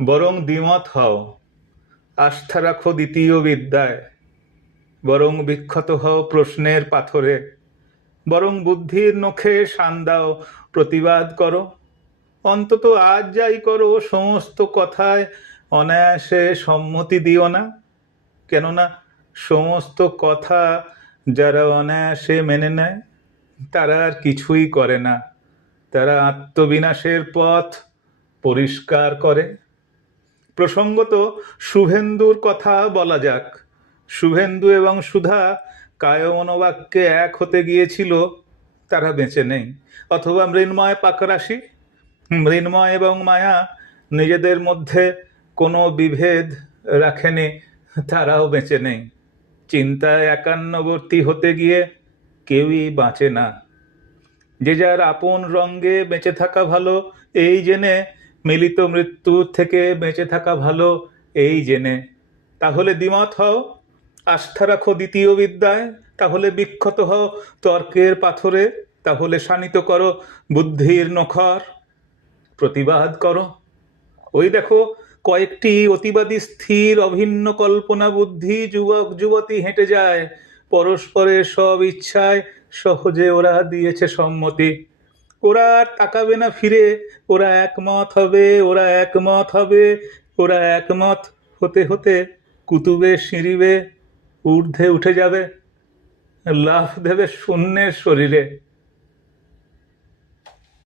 বরং দ্বিমত হও, আস্থা রাখো দ্বিতীয় বিদ্যায়, বরং বিক্ষত হও প্রশ্নের পাথরে, বরং বুদ্ধির নখে শান দাও, প্রতিবাদ করো। অন্তত আজ যাই করো, সমস্ত কথায় অনায়াসে সম্মতি দিও না। কেননা সমস্ত কথা যারা অনায়াসে মেনে নেয় তারা আর কিছুই করে না, তারা আত্মবিনাশের পথ পরিষ্কার করে। প্রসঙ্গত শুভেন্দুর কথা বলা যাক। শুভেন্দু এবং সুধা কায়মনোবাক্যে এক হতে গিয়েছিল, তারা বেঁচে নেই। অথবা মৃন্ময় পাকরাশি, মৃন্ময় এবং মায়া নিজেদের মধ্যে কোনো বিভেদ রাখেনি, তারাও বেঁচে নেই। চিন্তায় একান্নবর্তী হতে গিয়ে কেউই বাঁচে না। যে যার আপন রঙ্গে বেঁচে থাকা ভালো এই জেনে, মিলিত মৃত্যুর থেকে বেঁচে থাকা ভালো এই জেনে। তাহলে দ্বিমত হও, আস্থা রাখো দ্বিতীয় বিদ্যায়, তাহলে বিক্ষত হও তর্কের পাথরে, তাহলে শানিত করো বুদ্ধির নখর, প্রতিবাদ করো। ওই দেখো কয়েকটি অতিবাদী স্থির অভিন্ন কল্পনা বুদ্ধি যুবক যুবতী হেঁটে যায়, পরস্পরের সব ইচ্ছায় সহজে ওরা দিয়েছে সম্মতি। ওরা আর তাকাবে না ফিরে, ওরা একমত হবে, ওরা একমত হবে, ওরা একমত হতে হতে কুতুবে সিঁড়িবে, ঊর্ধ্বে উঠে যাবে, লাফ দেবে শূন্যের শরীরে।